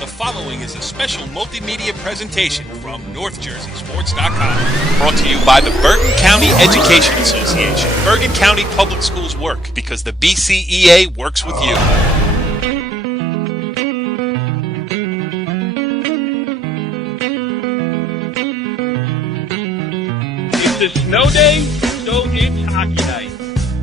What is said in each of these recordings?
The following is a special multimedia presentation from NorthJerseySports.com. Brought to you by the Bergen County Education Association. Bergen County Public Schools work because the BCEA works with you. It's a snow day, so it's hockey night.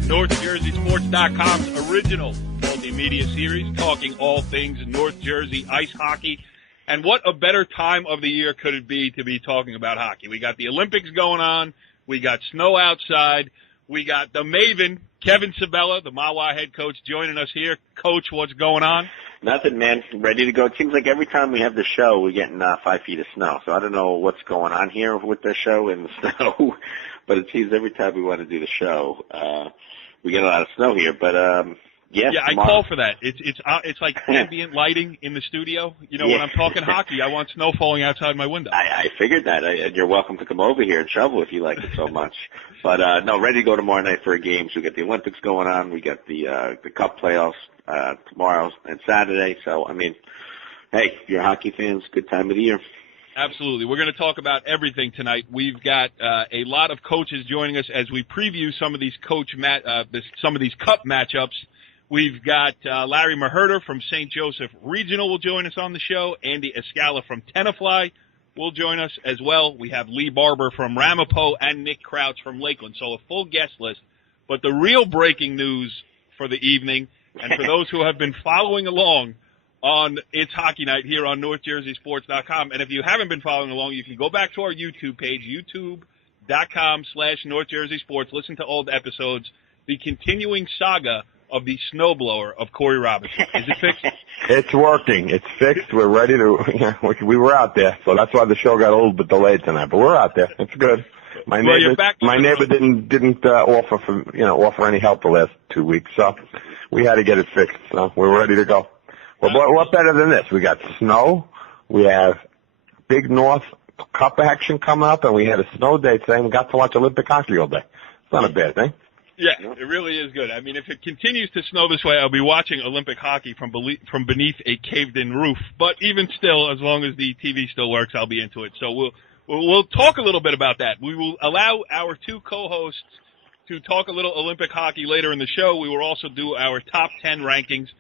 NorthJerseySports.com's original multimedia series talking all things North Jersey ice hockey. And what a better time of the year could it be to be talking about hockey? We got the Olympics going on. We got snow outside. We got the Maeven, Kevin Sabella, the Mahurter head coach, joining us here. Coach, what's going on? Nothing, man. Ready to go. It seems like every time we have the show, we're getting 5 feet of snow. So I don't know what's going on here with the show and the snow, but it seems every time we want to do the show, we get a lot of snow here. But yeah, I call for that. It's like ambient lighting in the studio. You know, when I'm talking hockey, I want snow falling outside my window. I figured that, and you're welcome to come over here and shovel if you like it so much. But no, ready to go tomorrow night for a game. So we got the Olympics going on. We got the Cup playoffs tomorrow and Saturday. So I mean, hey, if you're hockey fans, good time of the year. Absolutely. We're going to talk about everything tonight. We've got a lot of coaches joining us as we preview some of these some of these Cup matchups. We've got Larry Mahurter from St. Joseph Regional will join us on the show. Andy Escala from Tenafly will join us as well. We have Lee Barber from Ramapo and Nick Crouch from Lakeland. So a full guest list. But the real breaking news for the evening, and for those who have been following along on It's Hockey Night here on NorthJerseySports.com, and if you haven't been following along, you can go back to our YouTube page, youtube.com/NorthJerseySports. Listen to old episodes. The continuing saga of the snowblower of Cory Robinson. Is it fixed? It's working. It's fixed. We're ready to. We were out there, so that's why the show got a little bit delayed tonight. But we're out there. It's good. My neighbor didn't offer any help the last 2 weeks, so we had to get it fixed. So we're ready to go. Well, what better than this? We got snow. We have Big North Cup action coming up, and we had a snow day today. And we got to watch Olympic hockey all day. It's not a bad thing. Yeah, it really is good. I mean, if it continues to snow this way, I'll be watching Olympic hockey from beneath a caved-in roof. But even still, as long as the TV still works, I'll be into it. So we'll talk a little bit about that. We will allow our two co-hosts to talk a little Olympic hockey later in the show. We will also do our top 10 rankings.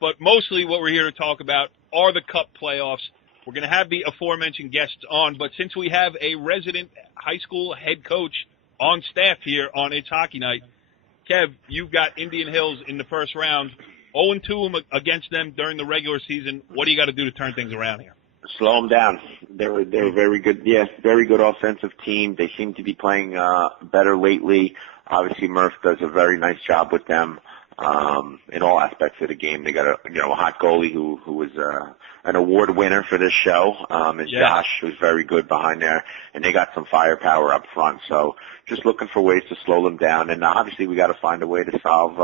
But mostly what we're here to talk about are the Cup playoffs. We're going to have the aforementioned guests on, but since we have a resident high school head coach on staff here on It's Hockey Night, Kev, you've got Indian Hills in the first round, 0-2 against them during the regular season. What do you got to do to turn things around here? Slow them down. They're very good. Yes, very good offensive team. They seem to be playing better lately. Obviously, Murph does a very nice job with them in all aspects of the game. They got a hot goalie who was an award winner for this show, and Josh, who's very good behind there, and they got some firepower up front. So just looking for ways to slow them down, and obviously we got to find a way to solve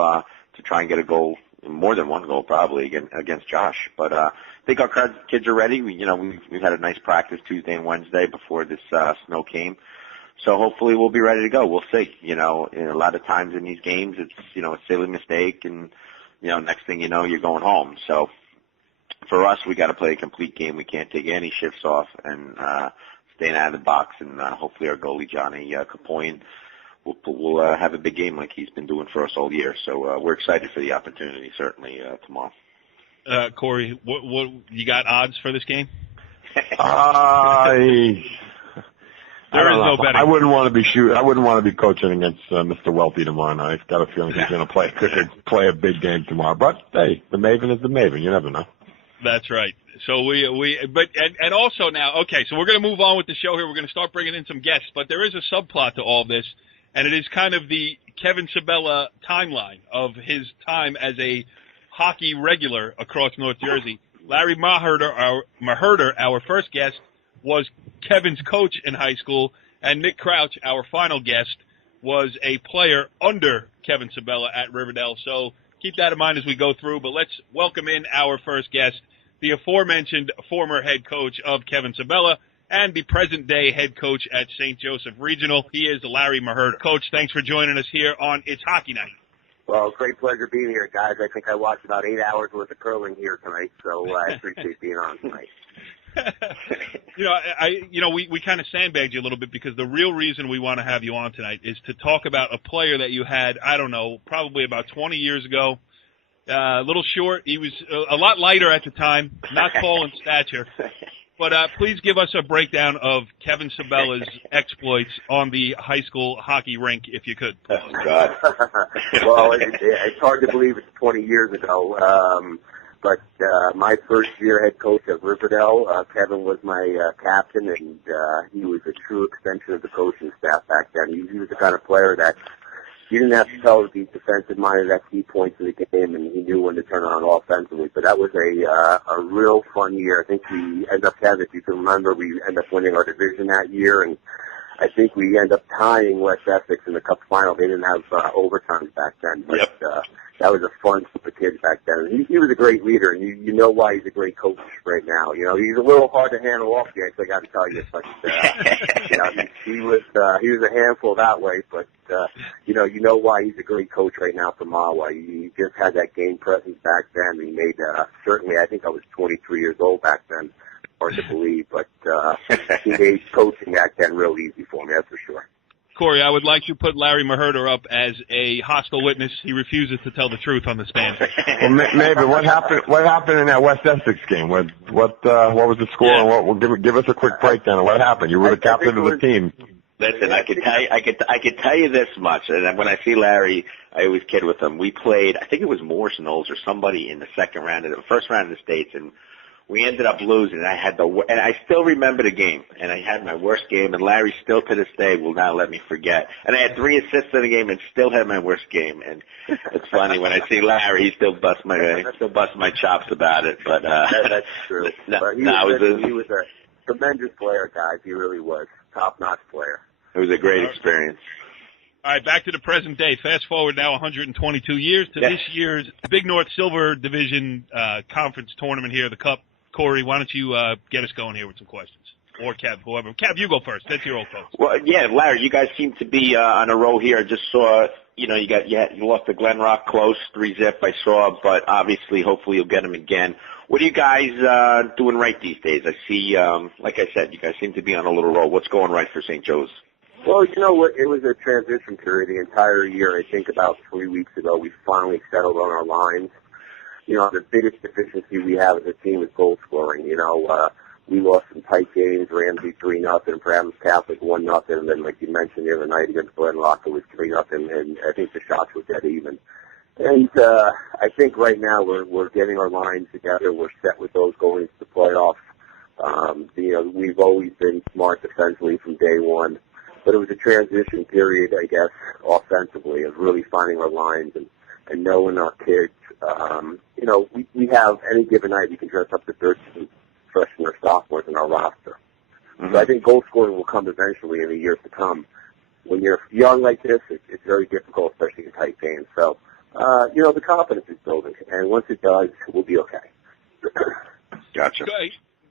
to try and get a goal, more than one goal probably against Josh. But I think our kids are ready. We've had a nice practice Tuesday and Wednesday before this snow came. So hopefully we'll be ready to go. We'll see. A lot of times in these games, it's, a silly mistake, and, next thing you know, you're going home. So for us, we got to play a complete game. We can't take any shifts off and staying out of the box. And hopefully our goalie, Johnny Capoin, will have a big game like he's been doing for us all year. So we're excited for the opportunity, certainly, tomorrow. Cory, what you got odds for this game? There is no betting. I wouldn't want to be coaching against Mr. Welty tomorrow night. I've got a feeling he's going to play a big game tomorrow. But hey, the Maeven is the Maeven. You never know. That's right. So and also now, okay, so we're going to move on with the show here. We're going to start bringing in some guests, but there is a subplot to all this, and it is kind of the Kevin Sabella timeline of his time as a hockey regular across North Jersey. Larry Mahurter, our first guest, was Kevin's coach in high school, and Nick Crouch, our final guest, was a player under Kevin Sabella at Riverdale. So keep that in mind as we go through, but let's welcome in our first guest, the aforementioned former head coach of Kevin Sabella and the present-day head coach at St. Joseph Regional. He is Larry Mahurter. Coach, thanks for joining us here on It's Hockey Night. Well, great pleasure being here, guys. I think I watched about 8 hours worth of curling here tonight, so I appreciate being on tonight. We kind of sandbagged you a little bit because the real reason we want to have you on tonight is to talk about a player that you had, I don't know, probably about 20 years ago. A little short. He was a lot lighter at the time, not tall in stature. But please give us a breakdown of Kevin Sabella's exploits on the high school hockey rink, if you could. Oh, God. Well, it's hard to believe it's 20 years ago. But my first year head coach at Riverdale, Kevin was my captain, and he was a true extension of the coaching staff back then. He was the kind of player that you didn't have to tell the defensive minded at key points of the game, and he knew when to turn on offensively. But that was a real fun year. I think we ended up having, if you can remember, we ended up winning our division that year, and I think we ended up tying West Essex in the Cup final. They didn't have overtimes back then, but that was a fun for the kids back then. He was a great leader, and you know why he's a great coach right now. You know, he's a little hard to handle off the ice, I got to tell you. But he was a handful that way. But you know why he's a great coach right now for Mahwah. He just had that game presence back then. He made certainly. I think I was 23 years old back then. Hard to believe, but he made coaching back then real easy for me. That's for sure. Corey, I would like to put Larry Mahurter up as a hostile witness. He refuses to tell the truth on the stand. Well, maybe what happened in that West Essex game? What was the score? Yeah. And give us a quick breakdown of what happened. You were the captain of the team. Listen, I could tell you this much, and when I see Larry, I always kid with him. We played, I think it was Morse Knowles or somebody in the first round of the States, and we ended up losing. And I still remember the game, and I had my worst game, and Larry still to this day will not let me forget. And I had 3 assists in the game and still had my worst game. And it's funny when I see Larry, he still busts my chops about it. But that's true. He was a tremendous player, guys. He really was top-notch player. It was a great experience. All right, back to the present day. Fast forward now 122 years to this year's Big North Silver Division Conference tournament here, the Cup. Corey, why don't you get us going here with some questions? Or Kev, whoever. Kev, you go first. That's your old coach. Well, yeah, Larry, you guys seem to be on a roll here. I just saw, you lost to Glen Rock close, 3-0 I saw, but obviously, hopefully you'll get them again. What are you guys doing right these days? I see, like I said, you guys seem to be on a little roll. What's going right for St. Joe's? Well, you know what? It was a transition period the entire year. I think about 3 weeks ago, we finally settled on our lines. You know, the biggest deficiency we have as a team is goal scoring. You know, we lost some tight games, Ramsey 3-0, Paramus Catholic 1-0, and then, like you mentioned the other night against Glen Rock, it was 3-0, and I think the shots were dead even. And I think right now we're getting our lines together. We're set with those going into the playoffs. We've always been smart defensively from day one. But it was a transition period, I guess, offensively, of really finding our lines and knowing our kids. We have any given night we can dress up to 13 freshmen or sophomores in our roster. Mm-hmm. So I think goal scoring will come eventually in the years to come. When you're young like this, it's very difficult, especially in tight games. So, the confidence is building, and once it does, we'll be okay. Gotcha.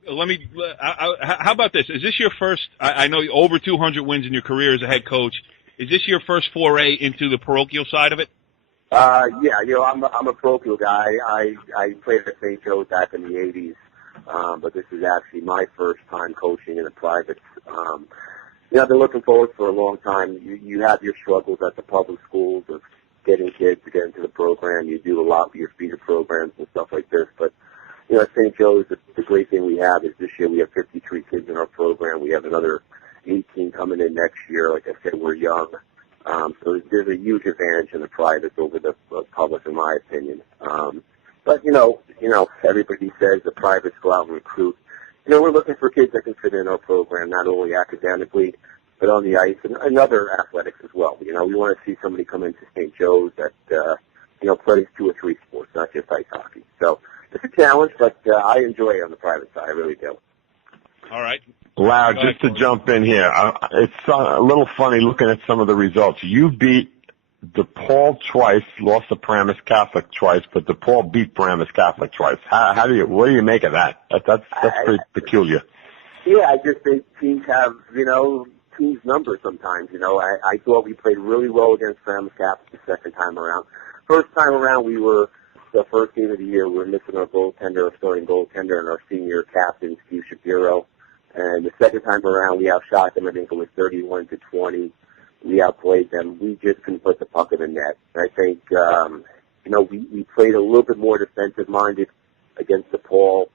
How about this? Is this your first, I know over 200 wins in your career as a head coach. Is this your first foray into the parochial side of it? Yeah, I'm a parochial guy. I played at St. Joe's back in the 80s, but this is actually my first time coaching in the privates. I've been looking forward for a long time. You have your struggles at the public schools of getting kids to get into the program. You do a lot with your feeder programs and stuff like this, but at St. Joe's, the great thing we have is this year we have 53 kids in our program. We have another 18 coming in next year. Like I said, we're young. So there's a huge advantage in the privates over the public, in my opinion. But everybody says the privates go out and recruit. We're looking for kids that can fit in our program, not only academically, but on the ice and other athletics as well. We want to see somebody come into St. Joe's that, plays 2 or 3 sports, not just ice hockey. So, it's a challenge, but I enjoy it on the private side. I really do. All right. Wow, just to jump in here, it's a little funny looking at some of the results. You beat DePaul twice, lost to Paramus Catholic twice, but DePaul beat Paramus Catholic twice. What do you make of that? That's pretty peculiar. Yeah, I just think teams have, teams' numbers sometimes. I thought we played really well against Paramus Catholic the second time around. first time around, the first game of the year, we were missing our starting goaltender, and our senior captain, Steve Shapiro. And the second time around, we outshot them. I think it was 31-20. We outplayed them. We just couldn't put the puck in the net. And I think, we played a little bit more defensive-minded against DePaul.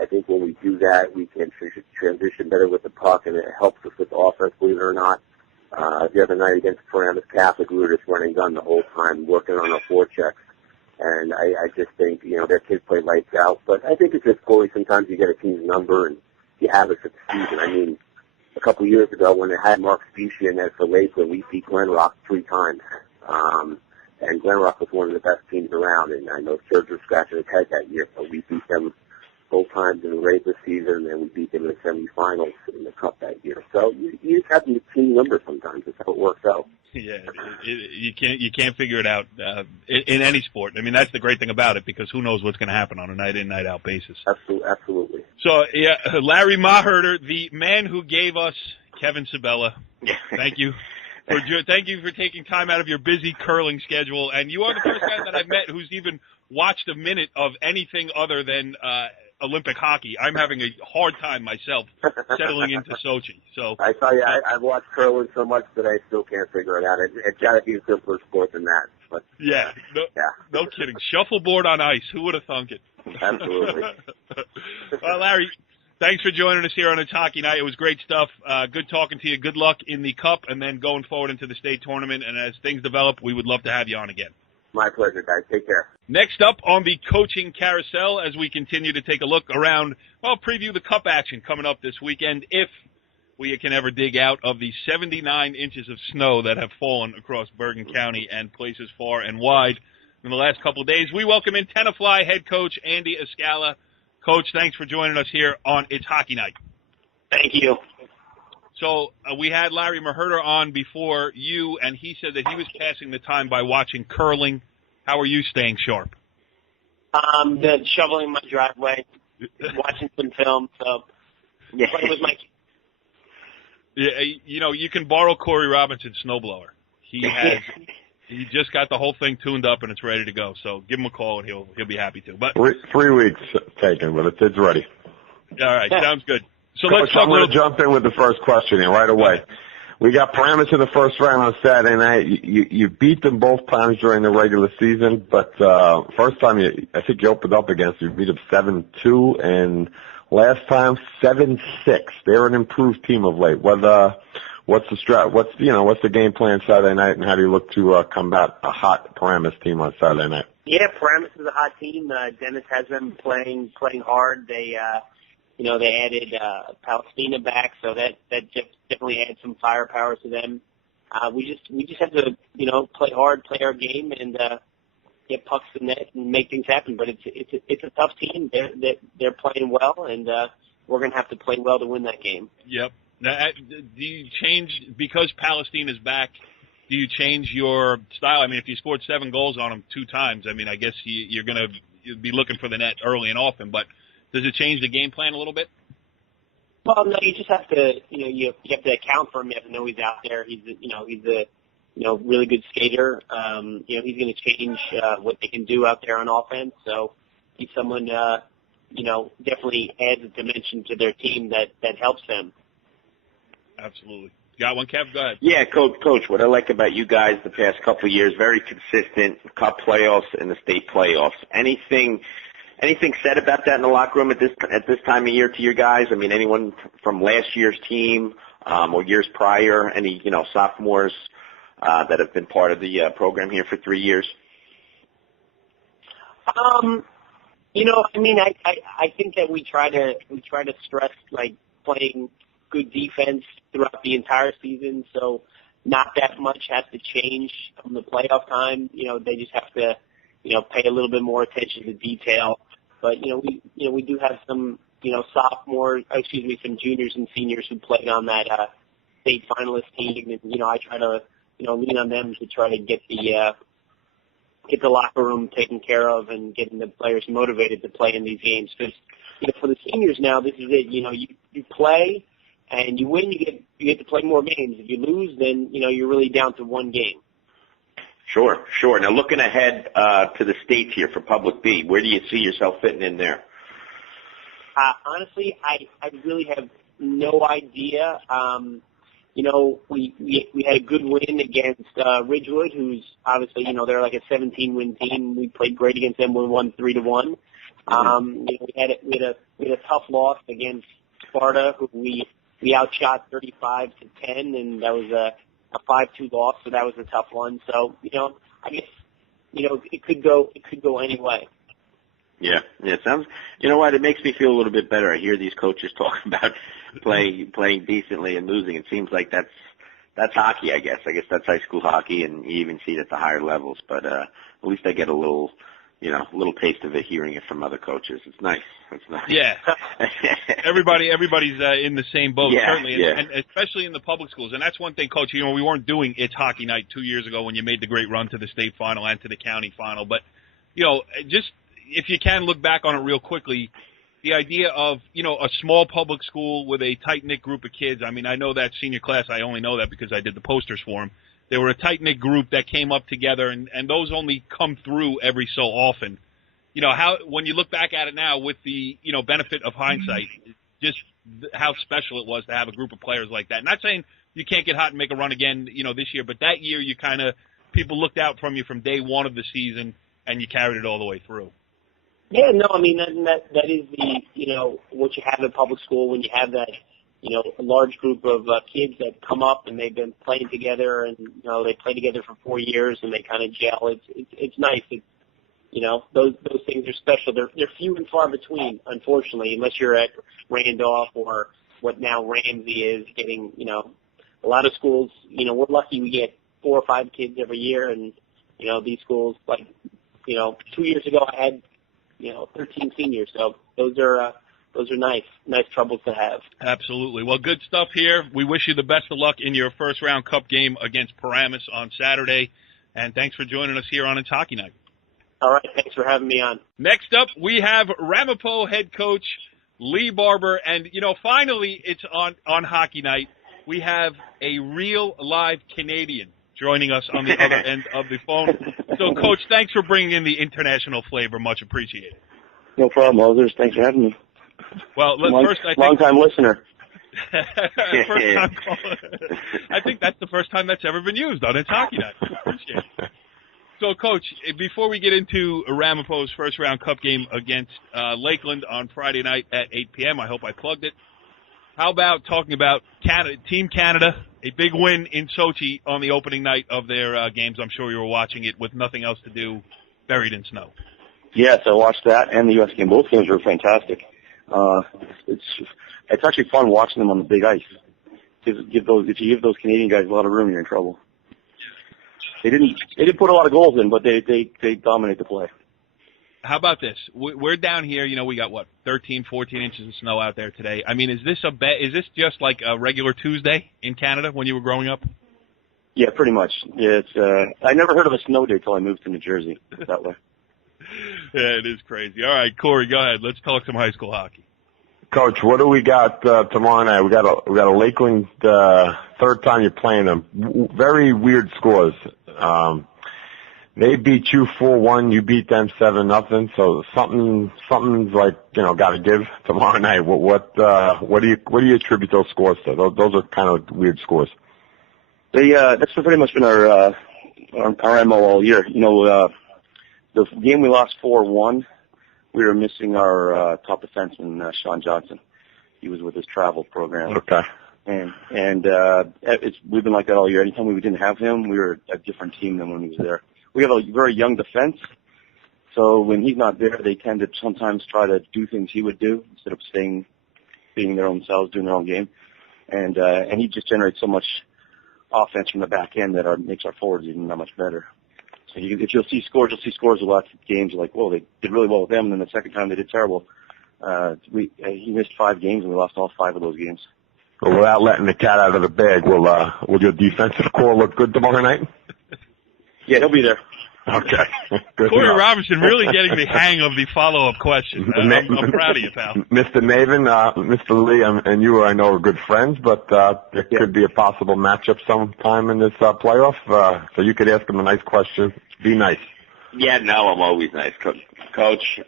I think when we do that, we can transition better with the puck, and it helps us with offense, believe it or not. The other night against Paramus Catholic, we were just running gun the whole time, working on our forechecks. And I just think, their kids play lights out. But I think it's just Cory. Sometimes you get a team's number and you have it for the season. I mean, a couple of years ago when they had Mark Spezia in there for Lakeland, we beat Glen Rock 3 times. And Glen Rock was one of the best teams around. And I know Serge was scratching his head that year, but we beat them both times in the regular season, and we beat them in the semifinals in the Cup that year. So you just have the team number sometimes. That's how it works out. Yeah, you can't figure it out in any sport. I mean, that's the great thing about it, because who knows what's going to happen on a night-in, night-out basis. Absolutely. So, yeah, Larry Mahurter, the man who gave us Kevin Sabella. Thank you. Thank you for taking time out of your busy curling schedule. And you are the first guy that I've met who's even watched a minute of anything other than Olympic hockey. I'm having a hard time myself settling into Sochi. So I tell you, I've watched curling so much that I still can't figure it out. It's got to be a simpler sport than that. But no kidding. Shuffleboard on ice. Who would have thunk it? Absolutely. Well, Larry, thanks for joining us here on It's Hockey Night. It was great stuff. Good talking to you. Good luck in the Cup, and then going forward into the state tournament. And as things develop, we would love to have you on again. My pleasure, guys. Take care. Next up on the coaching carousel, as we continue to take a look around, preview the Cup action coming up this weekend, if we can ever dig out of the 79 inches of snow that have fallen across Bergen County and places far and wide in the last couple of days. We welcome in Tenafly head coach Andy Escala. Coach, thanks for joining us here on It's Hockey Night. Thank you. So we had Larry Mahurter on before you, and he said that he was passing the time by watching curling. How are you staying sharp? Shoveling my driveway, watching some film. So playing with my. Yeah, you can borrow Cory Robinson's snowblower. He just got the whole thing tuned up and it's ready to go. So give him a call and he'll be happy to. But 3 weeks taken, but it's ready. All right, sounds good. So Coach, let's talk I'm going to jump in with the first question here right away. We got Paramus in the first round on Saturday night. You beat them both times during the regular season, but first time I think you opened up against them, you beat them 7-2, and last time 7-6. They're an improved team of late. What's the game plan Saturday night, and how do you look to combat a hot Paramus team on Saturday night? Yeah, Paramus is a hot team. Dennis has them playing hard. They added Palestina back, so that just definitely adds some firepower to them. We just have to play hard, play our game, and get pucks in the net and make things happen. But it's a tough team. They're playing well, and we're going to have to play well to win that game. Yep. Now, do you change because Palestina's back? Do you change your style? I mean, if you scored 7 goals on them 2 times, I mean, I guess you're going to be looking for the net early and often, but. Does it change the game plan a little bit? Well, no. You just have to, you have to account for him. You have to know he's out there. He's a really good skater. He's going to change what they can do out there on offense. So he's someone, definitely adds a dimension to their team that helps them. Absolutely. Got one, Kev? Go ahead. Yeah, Coach. What I like about you guys the past couple of years, very consistent Cup playoffs and the state playoffs. Anything said about that in the locker room at this time of year to your guys? I mean, anyone from last year's team or years prior? Any sophomores that have been part of the program here for 3 years? I think that we try to stress like playing good defense throughout the entire season. So not that much has to change from the playoff time. They just have to pay a little bit more attention to detail. But we do have some some juniors and seniors who played on that state finalist team, and I try to lean on them to try to get the locker room taken care of and getting the players motivated to play in these games. Because for the seniors now, this is it. You play and you win, you get to play more games. If you lose, then you're really down to 1 game. Sure. Now, looking ahead to the States here for Public B, where do you see yourself fitting in there? Honestly, I really have no idea. We had a good win against Ridgewood, who's obviously, they're like a 17-win team. We played great against them. We won 3-1. We had a tough loss against Sparta, who we outshot 35-10, and that was a 5-2 loss. So that was a tough one. So I guess it could go any way. Yeah, it sounds. You know what? It makes me feel a little bit better. I hear these coaches talking about playing decently and losing. It seems like that's hockey. I guess that's high school hockey, and you even see it at the higher levels. But at least I get a little taste of it hearing it from other coaches. It's nice. It's nice. Yeah. Everybody's in the same boat, certainly, yeah. And especially in the public schools. And that's one thing, Coach. We weren't doing It's Hockey Night 2 years ago when you made the great run to the state final and to the county final. But just if you can look back on it real quickly, the idea of, a small public school with a tight-knit group of kids. I mean, I know that senior class, I only know that because I did the posters for them. They were a tight-knit group that came up together, and those only come through every so often. When you look back at it now with the, benefit of hindsight, just how special it was to have a group of players like that. Not saying you can't get hot and make a run again, this year, but that year people looked out from you from day one of the season, and you carried it all the way through. Yeah, no, I mean, that is the, what you have in public school when you have that, a large group of kids that come up and they've been playing together and, they play together for 4 years and they kind of gel. It's nice. Those things are special. They're few and far between, unfortunately, unless you're at Randolph or what now Ramsey is getting, a lot of schools, we're lucky we get 4 or 5 kids every year and, these schools, like, 2 years ago I had, 13 seniors. So those are nice troubles to have. Absolutely. Well, good stuff here. We wish you the best of luck in your first round cup game against Paramus on Saturday. And thanks for joining us here on It's Hockey Night. All right. Thanks for having me on. Next up, we have Ramapo head coach Lee Barber. And, finally it's on Hockey Night. We have a real live Canadian joining us on the other end of the phone. So, Coach, thanks for bringing in the international flavor. Much appreciated. No problem, Moses. Thanks for having me. Well, long-time listener. First time caller. I think that's the first time that's ever been used on It's Hockey Night. Appreciate it. So, Coach, before we get into Ramapo's first-round cup game against Lakeland on Friday night at 8 p.m., I hope I plugged it. How about talking about Team Canada, a big win in Sochi on the opening night of their games. I'm sure you were watching it with nothing else to do, buried in snow. Yes, I watched that and the U.S. game. Both games were fantastic. It's actually fun watching them on the big ice. If you give those Canadian guys a lot of room, you're in trouble. They didn't put a lot of goals in, but they dominate the play. How about this? We're down here, we got 13, 14 inches of snow out there today. I mean, is this just like a regular Tuesday in Canada when you were growing up? Yeah, pretty much. Yeah, I never heard of a snow day till I moved to New Jersey that way. Yeah, it is crazy. All right, Cory, go ahead. Let's talk some high school hockey. Coach, what do we got tomorrow night? We got a Lakeland third time you're playing them. Very weird scores. They beat you 4-1. You beat them 7-0. So something's like got to give tomorrow night. What do you attribute those scores to? Those are kind of weird scores. That's pretty much been our MO all year. The game we lost 4-1, we were missing our top defenseman, Sean Johnson. He was with his travel program. Okay. And we've been like that all year. Anytime we didn't have him, we were a different team than when he was there. We have a very young defense, so when he's not there, they tend to sometimes try to do things he would do instead of being their own selves, doing their own game. And he just generates so much offense from the back end that makes our forwards even that much better. So if you'll see scores of lots of games like, whoa, they did really well with them, and then the second time they did terrible. He missed 5 games, and we lost all 5 of those games. Well, without letting the cat out of the bag, will your defensive core look good tomorrow night? Yeah, he'll be there. Okay. Good Cory enough. Robinson really getting the hang of the follow-up question. I'm proud of you, pal. Mr. Maeven, Mr. Lee, and you, I know, are good friends, but there could be a possible matchup sometime in this playoff. So you could ask him a nice question. Be nice. Yeah, no, I'm always nice, Coach.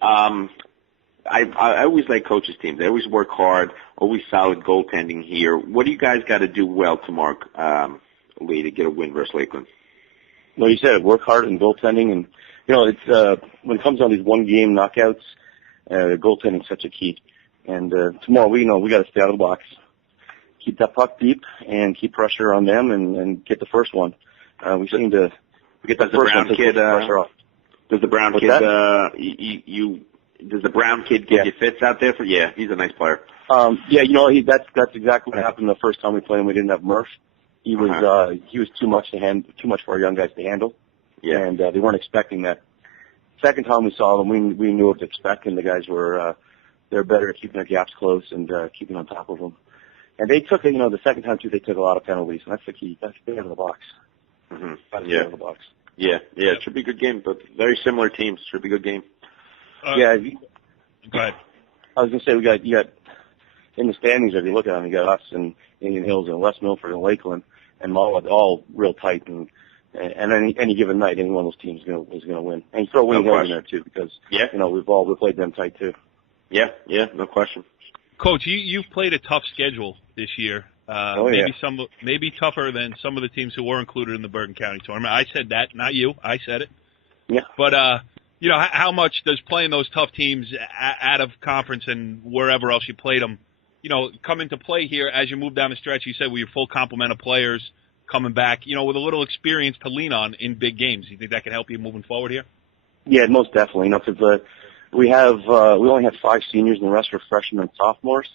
I always like coaches' teams. They always work hard, always solid goaltending here. What do you guys got to do well tomorrow, Lee, to get a win versus Lakeland? Well, you said it, work hard in goaltending, and it's when it comes on these one-game knockouts, goaltending is such a key. And tomorrow, we got to stay out of the box, keep that puck deep, and keep pressure on them, and get the first one. We seem to get that first one. Pressure off. Does the Brown kid? Does the Brown kid give you fits out there? Yeah, he's a nice player. That's exactly what happened the first time we played him. We didn't have Murph. He was too much for our young guys to handle. Yeah. And they weren't expecting that. Second time we saw them, we knew what to expect, and the guys were they're better at keeping their gaps close and keeping on top of them. And they took the second time too. They took a lot of penalties, and that's the key. That's stay out of the box. Mm-hmm. Stay out of the box. Yeah. It should be a good game, but very similar teams. Should be a good game. Go ahead. I was gonna say you got in the standings. If you look at them, you got us and Indian Hills and West Milford and Lakeland and Mahurter, all real tight, and any given night, any one of those teams is gonna win. And you throw Winning Hills in there too, because we've played them tight too. Yeah, no question. Coach, you've played a tough schedule this year. Maybe tougher than some of the teams who were included in the Bergen County tournament. I said that, not you. I said it. Yeah. But how much does playing those tough teams out of conference and wherever else you played them, come into play here as you move down the stretch? You said with your full complement of players coming back, with a little experience to lean on in big games. You think that can help you moving forward here? Yeah, most definitely. Because we only have 5 seniors and the rest are freshmen and sophomores.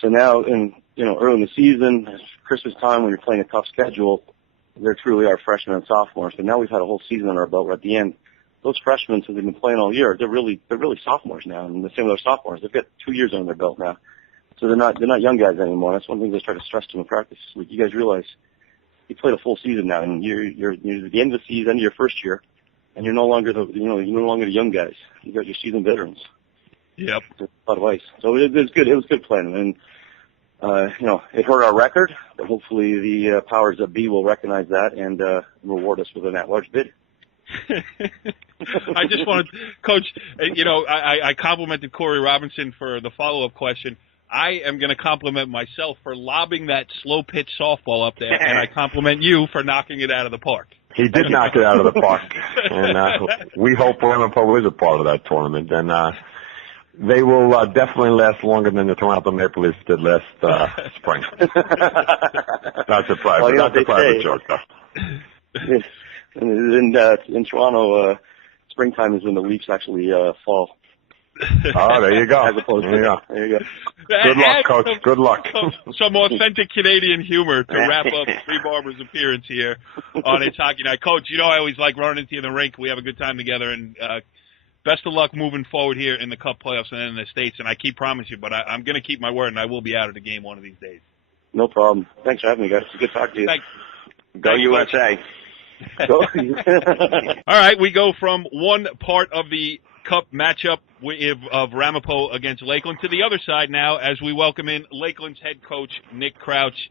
So now, early in the season, Christmas time, when you're playing a tough schedule, they're truly our freshmen and sophomores. But now we've had a whole season under our belt. We're at the end. Those freshmen, since they've been playing all year, they're really sophomores now, and the same with our sophomores. They've got 2 years under their belt now, so they're not young guys anymore. That's one thing they try to stress to them in practice. Like, you guys realize you played a full season now, and you're at the end of the season, end of your first year, and you're no longer the young guys. You got your seasoned veterans. Yep. A lot of ice. So it was good. It was good playing, and it hurt our record, but hopefully the powers that be will recognize that and reward us with an at-large bid. I just wanted, Coach, I complimented Cory Robinson for the follow-up question. I am going to compliment myself for lobbing that slow pitch softball up there, and I compliment you for knocking it out of the park. He did knock it out of the park, and we hope Ramapo is a part of that tournament, and they will definitely last longer than the Toronto Maple Leafs did last spring. That's a private joke, though. In Toronto, springtime is when the Leafs actually fall. Oh, there you go. As opposed there you go. Good luck, Coach. Good luck. Some authentic Canadian humor to wrap up Lee Barber's appearance here on It's Hockey Night. Coach, I always like running into you in the rink. We have a good time together, and best of luck moving forward here in the Cup playoffs and in the States. And I keep promising you, but I'm going to keep my word, and I will be out of the game one of these days. No problem. Thanks for having me, guys. It's good talking to you. Go USA. All right, we go from one part of the Cup matchup of Ramapo against Lakeland to the other side now as we welcome in Lakeland's head coach, Nick Crouch.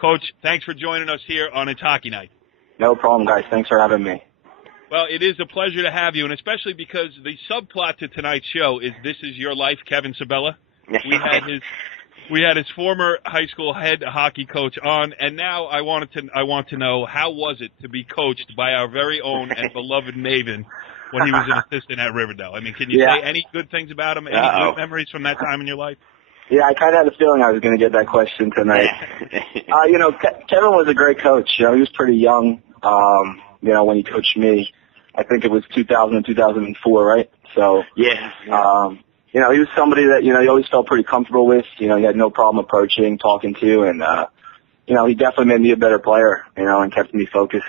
Coach, thanks for joining us here on It's Hockey Night. No problem, guys. Thanks for having me. Well, it is a pleasure to have you, and especially because the subplot to tonight's show is This Is Your Life, Kevin Sabella. We had his former high school head hockey coach on, and now I want to know, how was it to be coached by our very own and beloved Maeven when he was an assistant at Riverdale? I mean, can you say any good things about him? Any good memories from that time in your life? Yeah, I kind of had a feeling I was going to get that question tonight. Kevin was a great coach. He was pretty young, when he coached me. I think it was 2000 and 2004, right? So, he was somebody that, he always felt pretty comfortable with. He had no problem approaching, talking to, and, he definitely made me a better player, and kept me focused,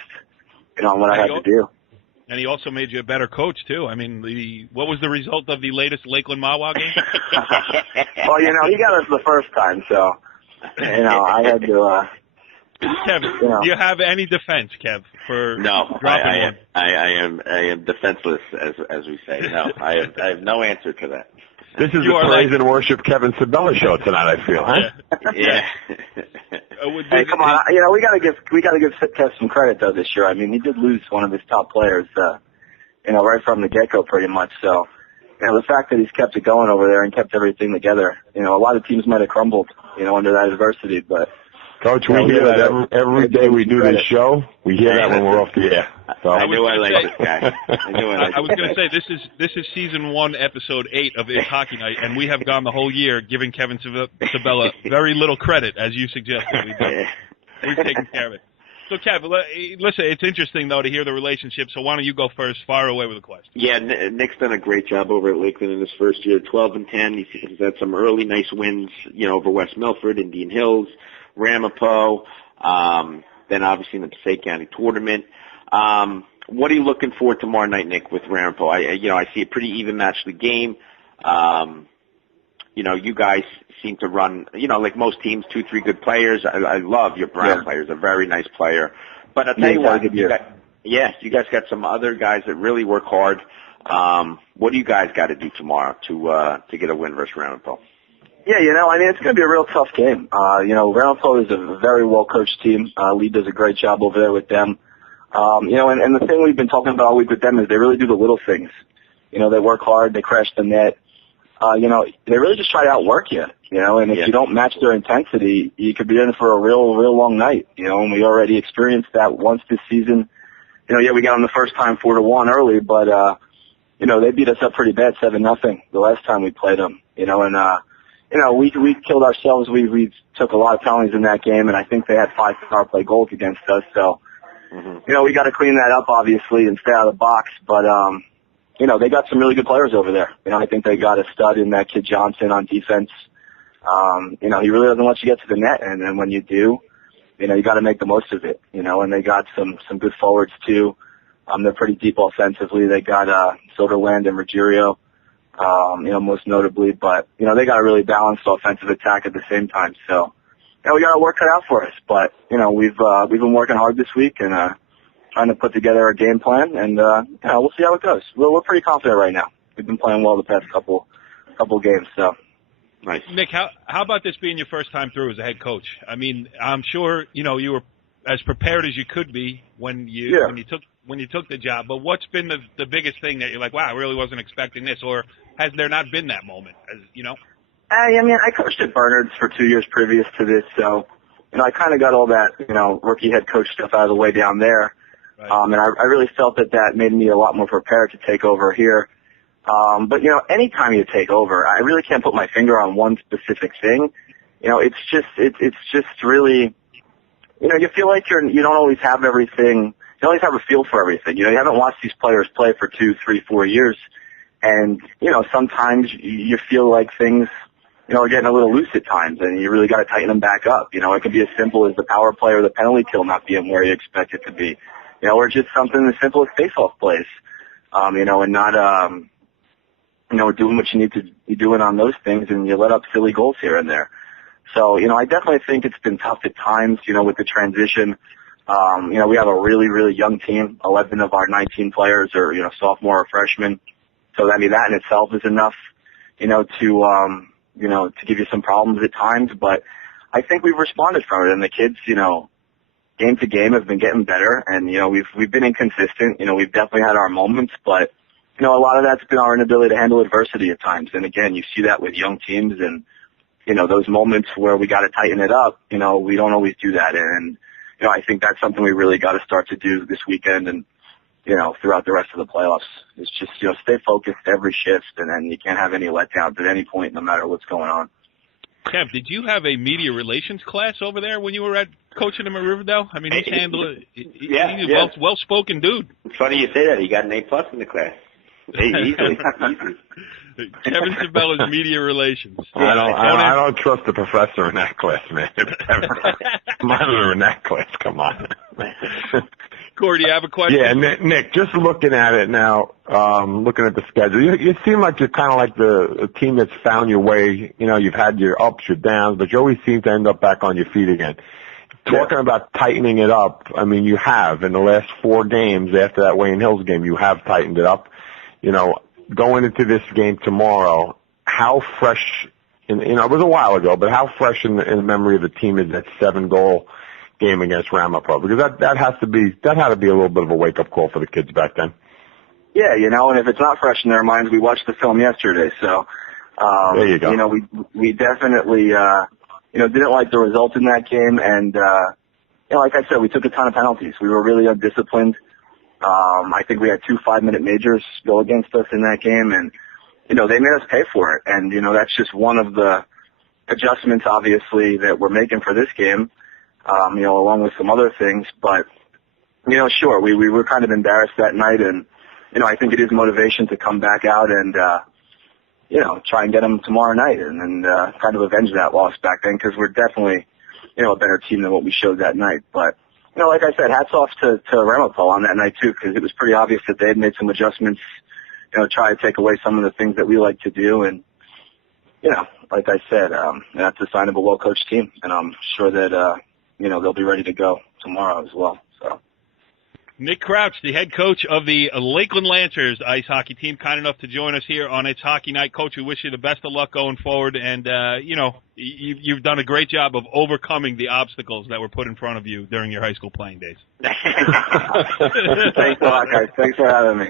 on what I had to do. And he also made you a better coach, too. I mean, what was the result of the latest Lakeland Mahwah game? Well, he got us the first time, so, I had to Kevin, do you have any defense, Kev, for no? dropping one? I am defenseless, as we say. No, I have no answer to that. This is the praise and worship Kevin Sabella show tonight, I feel, huh? Yeah. Hey, come on! We gotta give Kev some credit though this year. I mean, he did lose one of his top players, right from the get-go, pretty much. So, the fact that he's kept it going over there and kept everything together, a lot of teams might have crumbled, under that adversity, but. Coach, we hear that every day we do this show. We hear that when we're off the air. So. I knew I liked this guy. I was going to say this is season 1, episode 8 of It's Hockey Night, and we have gone the whole year giving Kevin Sabella very little credit, as you suggested. We've taken care of it. So, Kev, listen, it's interesting though to hear the relationship. So, why don't you go first? Fire away with a question. Yeah, Nick's done a great job over at Lakeland in his first year, 12-10. He's had some early nice wins, over West Milford, Indian Hills, Ramapo, then obviously in the Passaic County tournament. What are you looking for tomorrow night, Nick, with Ramapo? I see a pretty even matched game. You guys seem to run, like most teams, 2-3 good players. I love your Brown players, a very nice player. But I'll tell you what, you guys got some other guys that really work hard. What do you guys got to do tomorrow to get a win versus Ramapo? Yeah, it's going to be a real tough game. Ramapo is a very well-coached team. Lee does a great job over there with them. And the thing we've been talking about all week with them is they really do the little things. They work hard, they crash the net. They really just try to outwork you, and if you don't match their intensity, you could be in for a real long night, and we already experienced that once this season. We got them the first time 4-1 early, but, they beat us up pretty bad, 7-0 the last time we played them, we killed ourselves. We took a lot of penalties in that game, and I think they had 5 power play goals against us. So, we got to clean that up, obviously, and stay out of the box. But, they got some really good players over there. I think they got a stud in that kid Johnson on defense. He really doesn't let you get to the net, and then when you do, you got to make the most of it. And they got some good forwards too. They're pretty deep offensively. They got Soderland and Ruggiero. Most notably, but, they got a really balanced offensive attack at the same time. So, we got our work cut out for us, but, we've been working hard this week and, trying to put together a game plan and, we'll see how it goes. We're pretty confident right now. We've been playing well the past couple games, so. Nice. Nick, how about this being your first time through as a head coach? I mean, I'm sure, you were as prepared as you could be when you took the job, but what's been the biggest thing that you're like, wow, I really wasn't expecting this, or has there not been that moment, I coached at Bernard's for 2 years previous to this, so, I kind of got all that, rookie head coach stuff out of the way down there. Right. And I really felt that made me a lot more prepared to take over here. But, anytime you take over, I really can't put my finger on one specific thing. It's just really, you feel like you don't always have everything. You don't always have a feel for everything. You haven't watched these players play for 2, 3, 4 years. And, sometimes you feel like things, are getting a little loose at times and you really got to tighten them back up. It could be as simple as the power play or the penalty kill not being where you expect it to be. Or just something as simple as face-off plays. And not, doing what you need to be doing on those things and you let up silly goals here and there. So, I definitely think it's been tough at times, with the transition. We have a really, really young team. 11 of our 19 players are, sophomore or freshmen. So, that in itself is enough, to give you some problems at times. But I think we've responded from it. And the kids, game to game have been getting better. And, we've been inconsistent. We've definitely had our moments. But, a lot of that's been our inability to handle adversity at times. And, again, you see that with young teams. And, those moments where we got to tighten it up, we don't always do that. And, I think that's something we really got to start to do this weekend and, throughout the rest of the playoffs. It's just, stay focused every shift, and then you can't have any letdowns at any point, no matter what's going on. Kev, did you have a media relations class over there when you were coaching him at Riverdale? I mean, he's handled it. He's a well-spoken dude. It's funny you say that. He got an A+ in the class. Easily. Kevin Sabella's media relations. I don't trust the professor in that class, man. Monitor in that class, come on. Corey, do you have a question? Yeah, Nick, just looking at it now, looking at the schedule, you seem like you're kind of like the team that's found your way. You've had your ups, your downs, but you always seem to end up back on your feet again. talking about tightening it up, I mean, you have in the last 4 games after that Wayne Hills game, you have tightened it up. You know, going into this game tomorrow, how fresh, it was a while ago, but how fresh in the memory of the team is that 7-goal game against Ramapo? Because that had to be a little bit of a wake-up call for the kids back then. Yeah, and if it's not fresh in their minds, we watched the film yesterday, so there you go. We definitely didn't like the result in that game, and like I said, we took a ton of penalties. We were really undisciplined. I think we had 2 5-minute majors go against us in that game, and they made us pay for it. And that's just one of the adjustments, obviously, that we're making for this game. Along with some other things, but sure, we were kind of embarrassed that night, and I think it is motivation to come back out and try and get them tomorrow night, and kind of avenge that loss back then, because we're definitely a better team than what we showed that night. But like I said, hats off to Ramapo on that night too, because it was pretty obvious that they had made some adjustments, try to take away some of the things that we like to do, and like I said, that's a sign of a well-coached team, and I'm sure that they'll be ready to go tomorrow as well. So. Nick Crouch, the head coach of the Lakeland Lancers ice hockey team, kind enough to join us here on It's Hockey Night. Coach, we wish you the best of luck going forward, and you've done a great job of overcoming the obstacles that were put in front of you during your high school playing days. Thanks a lot, guys. Thanks for having me.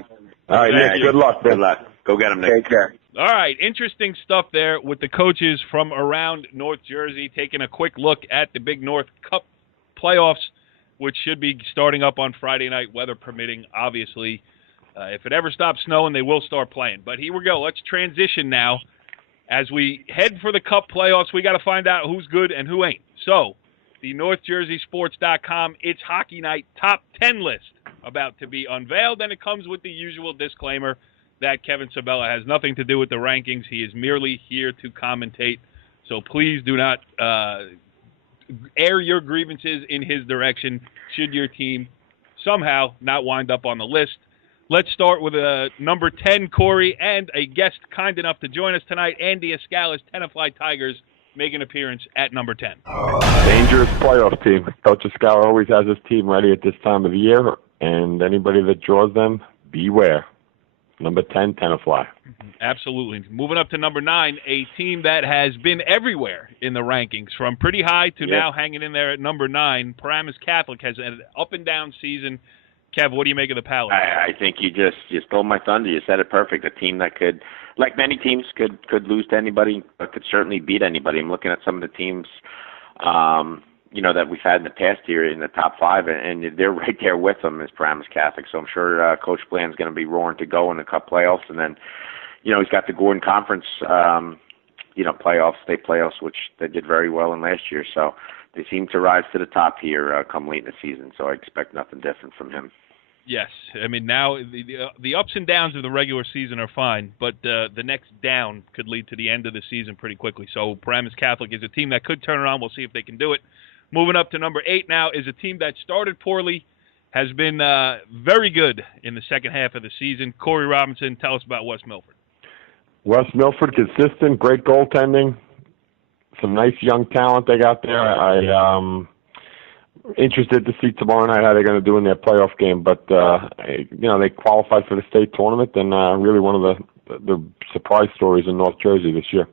All right, Nick. Good luck. Good luck. Go get them, Nick. Take care. All right, interesting stuff there with the coaches from around North Jersey, taking a quick look at the Big North Cup playoffs, which should be starting up on Friday night, weather permitting, obviously. If it ever stops snowing, they will start playing. But here we go. Let's transition now. As we head for the Cup playoffs, we got to find out who's good and who ain't. So, the NorthJerseySports.com It's Hockey Night Top 10 list about to be unveiled, and it comes with the usual disclaimer that Kevin Sabella has nothing to do with the rankings. He is merely here to commentate. So please do not air your grievances in his direction should your team somehow not wind up on the list. Let's start with number 10, Cory, and a guest kind enough to join us tonight, Andy Escala's Tenafly Tigers, make an appearance at number 10. Dangerous playoff team. Coach Escala always has his team ready at this time of the year, and anybody that draws them, beware. Number 10, Tenafly. Absolutely. Moving up to number 9, a team that has been everywhere in the rankings, from pretty high to now hanging in there at number 9. Paramus Catholic has an up-and-down season. Kev, what do you make of the Paladins? I think you stole my thunder. You said it perfect. A team that could, like many teams, could lose to anybody, but could certainly beat anybody. I'm looking at some of the teams that we've had in the past year in the top 5, and they're right there with them as Paramus Catholic. So I'm sure Coach Bland's going to be roaring to go in the Cup playoffs, and then, he's got the Gordon Conference, playoffs, state playoffs, which they did very well in last year. So they seem to rise to the top here come late in the season. So I expect nothing different from him. Yes, I mean now the ups and downs of the regular season are fine, but the next down could lead to the end of the season pretty quickly. So Paramus Catholic is a team that could turn around. We'll see if they can do it. Moving up to number 8 now is a team that started poorly, has been very good in the second half of the season. Cory Robinson, tell us about West Milford. West Milford, consistent, great goaltending, some nice young talent they got there. I'm interested to see tomorrow night how they're going to do in their playoff game. But, they qualified for the state tournament, and really one of the surprise stories in North Jersey this year.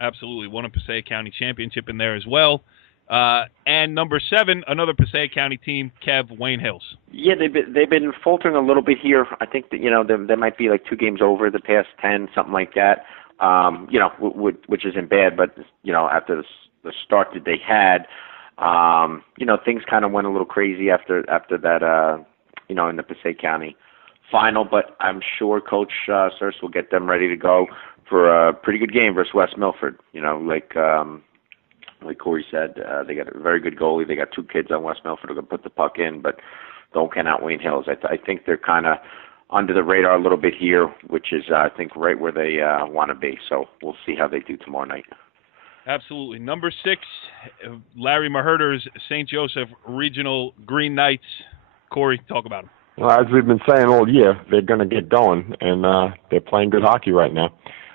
Absolutely. Won a Passaic County championship in there as well. And number 7, another Passaic County team, Kev, Wayne Hills. Yeah, they've been faltering a little bit here. I think that they might be like 2 games over the past 10, something like that. Which isn't bad, but after the start that they had, things kind of went a little crazy after that. In the Passaic County final. But I'm sure Coach Searce will get them ready to go for a pretty good game versus West Milford. Like Cory said, they got a very good goalie. They got 2 kids on West Milford who can put the puck in, but don't count out Wayne Hills. I think they're kind of under the radar a little bit here, which is, I think, right where they want to be. So we'll see how they do tomorrow night. Absolutely. Number 6, Larry Mahurter's St. Joseph Regional Green Knights. Cory, talk about them. Well, as we've been saying all year, they're going to get going, and they're playing good hockey right now.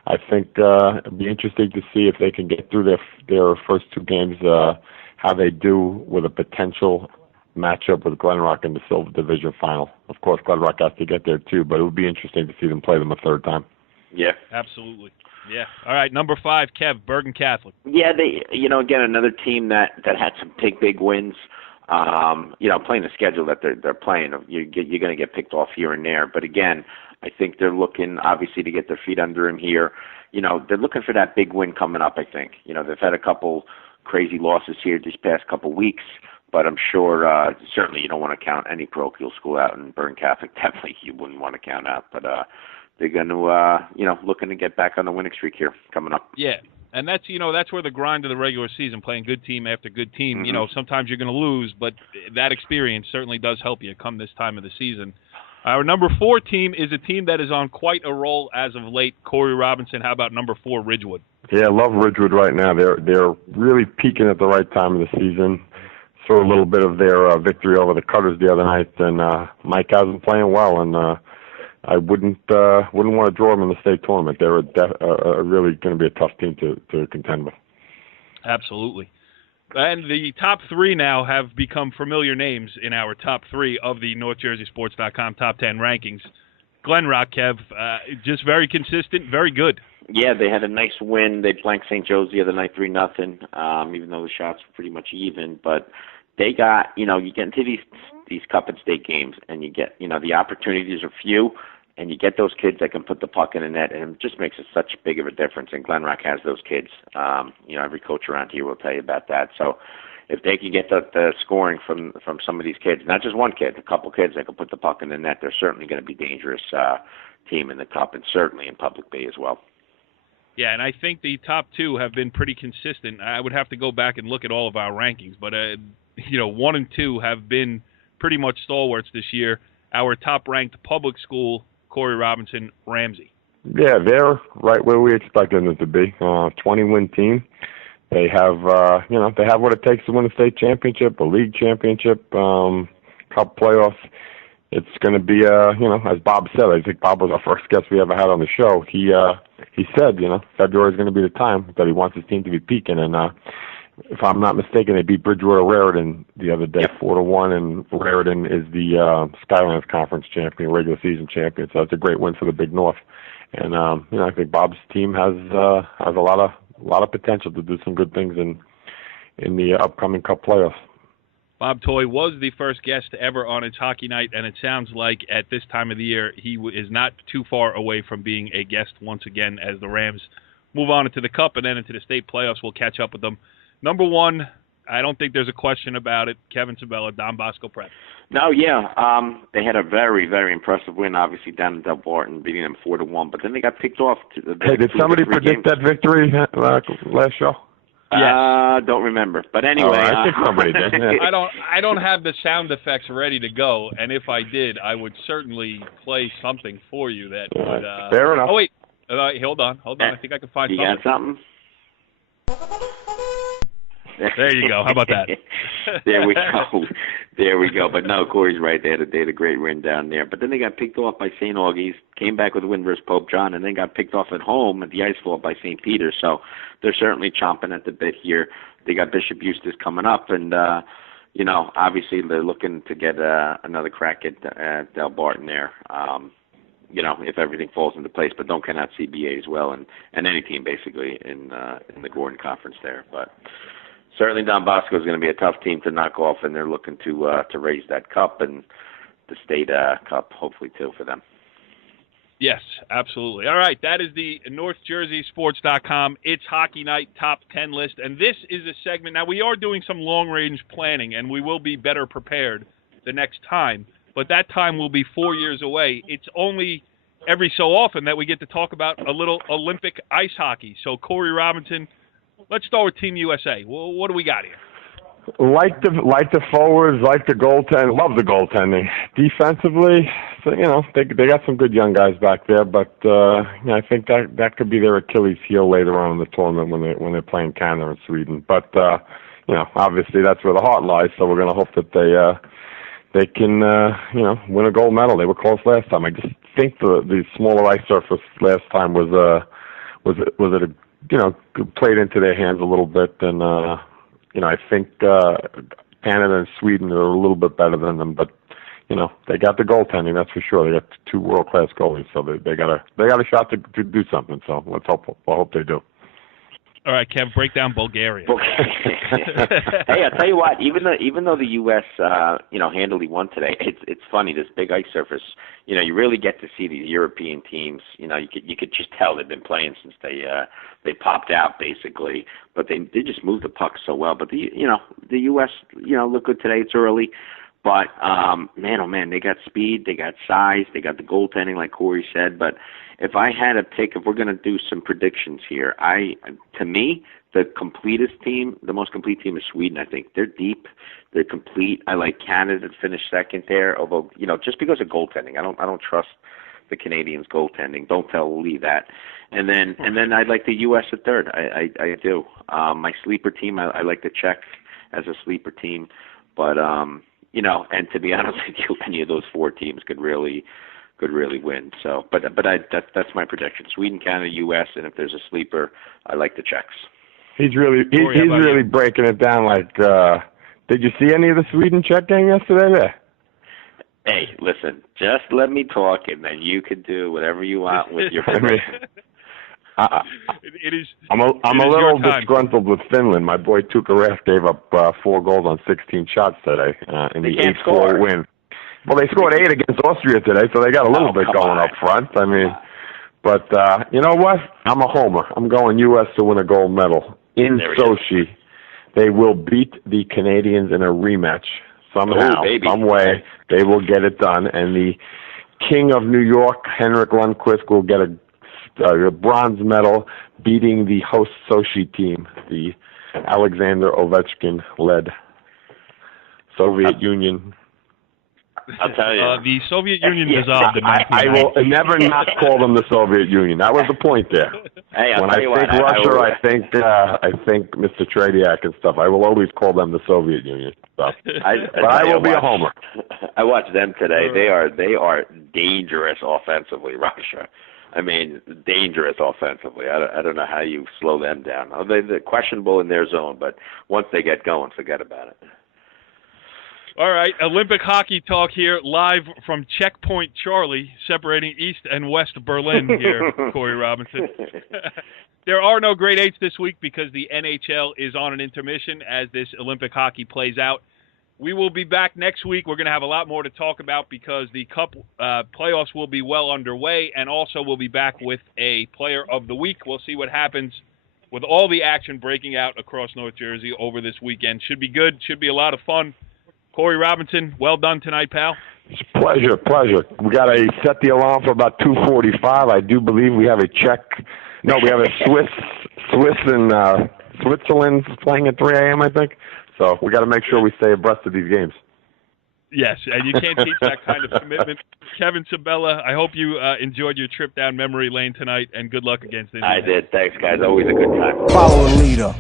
I think it'll be interesting to see if they can get through their first 2 games how they do with a potential matchup with Glen Rock in the Silver Division final. Of course, Glen Rock has to get there too, but it would be interesting to see them play them a third time. Yeah, absolutely. Yeah. All right, number 5, Kev, Bergen Catholic. Yeah, they, again, another team that had some big wins. Playing the schedule that they're playing, you're going to get picked off here and there. But again, I think they're looking obviously to get their feet under them here. They're looking for that big win coming up. I think they've had a couple crazy losses here these past couple weeks, but I'm sure certainly you don't want to count any parochial school out, and Bergen Catholic definitely you wouldn't want to count out. But they're going to looking to get back on the winning streak here coming up. Yeah. And that's that's where the grind of the regular season, playing good team after good team. Mm-hmm. Sometimes you're going to lose, but that experience certainly does help you come this time of the season. Our number 4 team is a team that is on quite a roll as of late. Cory Robinson. How about number 4, Ridgewood? Yeah, I love Ridgewood right now. They're really peaking at the right time of the season. Saw a little bit of their victory over the Cutters the other night, and Mike has been playing well, and I wouldn't want to draw them in the state tournament. They're really going to be a tough team to contend with. Absolutely. And the top 3 now have become familiar names in our top 3 of the NorthJerseySports.com top 10 rankings. Glen Rock, Kev, just very consistent, very good. Yeah, they had a nice win. They blanked St. Joe's the other night 3-0, even though the shots were pretty much even. But they got, you get into these cup and state games, and you get, the opportunities are few, and you get those kids that can put the puck in the net, and it just makes it such big of a difference. And Glen Rock has those kids. Every coach around here will tell you about that. So if they can get the scoring from some of these kids, not just one kid, a couple kids that can put the puck in the net, they're certainly going to be a dangerous team in the cup, and certainly in Public Bay as well. Yeah, and I think the top 2 have been pretty consistent. I would have to go back and look at all of our rankings, but 1 and 2 have been pretty much stalwarts this year. Our top-ranked public school, Cory Robinson, Ramsey. Yeah, they're right where we expected them to be. 20-win team. They have, they have what it takes to win a state championship, a league championship, cup playoffs. It's going to be, as Bob said, I think Bob was our first guest we ever had on the show. He said, February is going to be the time that he wants his team to be peaking. And if I'm not mistaken, they beat Bridgewater Raritan the other day, 4-1, and Raritan is the Skylands Conference champion, regular season champion. So it's a great win for the Big North. And I think Bob's team has a lot of potential to do some good things in the upcoming Cup playoffs. Bob Toy was the first guest ever on It's Hockey Night, and it sounds like at this time of the year he is not too far away from being a guest once again as the Rams move on into the Cup and then into the state playoffs. We'll catch up with them. Number 1, I don't think there's a question about it, Kevin Sabella, Don Bosco Prep. No, yeah. They had a very, very impressive win, obviously, down in Del Barton, beating them 4-1, but then they got picked off. Hey, did somebody predict that victory last show? Yes. Don't remember. But anyway. I think somebody did. Yeah. I don't have the sound effects ready to go, and if I did, I would certainly play something for you that would... Fair enough. Oh, wait. Hold on. I think I can find something. You got something? There you go. How about that? There we go. But no, Corey's right. They had a great win down there. But then they got picked off by St. Augie's, came back with a win versus Pope John, and then got picked off at home at the Ice Fall by St. Peter's. So they're certainly chomping at the bit here. They got Bishop Eustace coming up, and obviously they're looking to get another crack at Del Barton there. If everything falls into place, but don't count out CBA as well, and any team basically in the Gordon Conference there. But certainly Don Bosco is going to be a tough team to knock off, and they're looking to raise that cup and the state cup, hopefully, too, for them. Yes, absolutely. All right, that is the NorthJerseySports.com It's Hockey Night Top 10 list, and this is a segment. Now, we are doing some long-range planning, and we will be better prepared the next time, but that time will be 4 years away. It's only every so often that we get to talk about a little Olympic ice hockey. So, Cory Robinson, let's start with Team USA. Well, what do we got here? Like the forwards, like the goaltending. Love the goaltending. Defensively, so, they got some good young guys back there, but I think that could be their Achilles heel later on in the tournament when they're playing Canada and Sweden. But obviously that's where the heart lies. So we're going to hope that they can win a gold medal. They were close last time. I just think the smaller ice surface last time was played into their hands a little bit, and I think Canada and Sweden are a little bit better than them, but they got the goaltending, that's for sure. They got two world-class goalies, so they got a shot to do something. So let's hope. I hope they do. All right, Kev, break down Bulgaria. Hey, I'll tell you what. Even though the U.S. Handily won today, it's funny. This big ice surface. You really get to see these European teams. You could just tell they've been playing since they popped out basically. But they just moved the puck so well. But the U.S. look good today. It's early. But, man, oh, man, they got speed, they got size, they got the goaltending, like Cory said. But if I had to pick, if we're going to do some predictions here, to me, the most complete team is Sweden, I think. They're deep, they're complete. I like Canada to finish second there, although, just because of goaltending. I don't trust the Canadians' goaltending. Don't tell Lee that. And then I'd like the U.S. at third. I do. My sleeper team, I like the Czech as a sleeper team. But, and to be honest with you, any of those four teams could really win. So, but that's my prediction: Sweden, Canada, U.S., and if there's a sleeper, I like the Czechs. He's really breaking it down. Like, did you see any of the Sweden-Czech game yesterday? There. Hey, listen, just let me talk, and then you can do whatever you want with your. I'm a little disgruntled with Finland. My boy Tuukka Rask gave up 4 goals on 16 shots today in the 8-4 win. Well, they scored 8 against Austria today, so they got a little bit going up front. I mean, but you know what? I'm a homer. I'm going U.S. to win a gold medal in Sochi. They will beat the Canadians in a rematch somehow, some way. They will get it done, and the King of New York, Henrik Lundqvist, will get a bronze medal, beating the host Sochi team, the Alexander Ovechkin-led Soviet Union. I'll tell you. The Soviet Union dissolved in 1990. I will never not call them the Soviet Union. That was the point there. Hey, when I think Russia, I think Mr. Tradiak and stuff. I will always call them the Soviet Union. So. I will be a homer. I watched them today. They are dangerous offensively, Russia. I mean, dangerous offensively. I don't know how you slow them down. They're questionable in their zone, but once they get going, forget about it. All right, Olympic hockey talk here, live from Checkpoint Charlie, separating East and West Berlin here, Cory Robinson. There are no grade 8s this week because the NHL is on an intermission as this Olympic hockey plays out. We will be back next week. We're going to have a lot more to talk about because the Cup playoffs will be well underway, and also we'll be back with a Player of the Week. We'll see what happens with all the action breaking out across North Jersey over this weekend. Should be good. Should be a lot of fun. Cory Robinson, well done tonight, pal. It's a pleasure. We got to set the alarm for about 2:45. I do believe we have a Czech. No, we have a Swiss and Switzerland playing at 3 a.m., I think. So we got to make sure we stay abreast of these games. Yes, and you can't teach that kind of commitment. Kevin Sabella, I hope you enjoyed your trip down memory lane tonight, and good luck against India. I did. Thanks, guys. Always a good time. Follow the leader.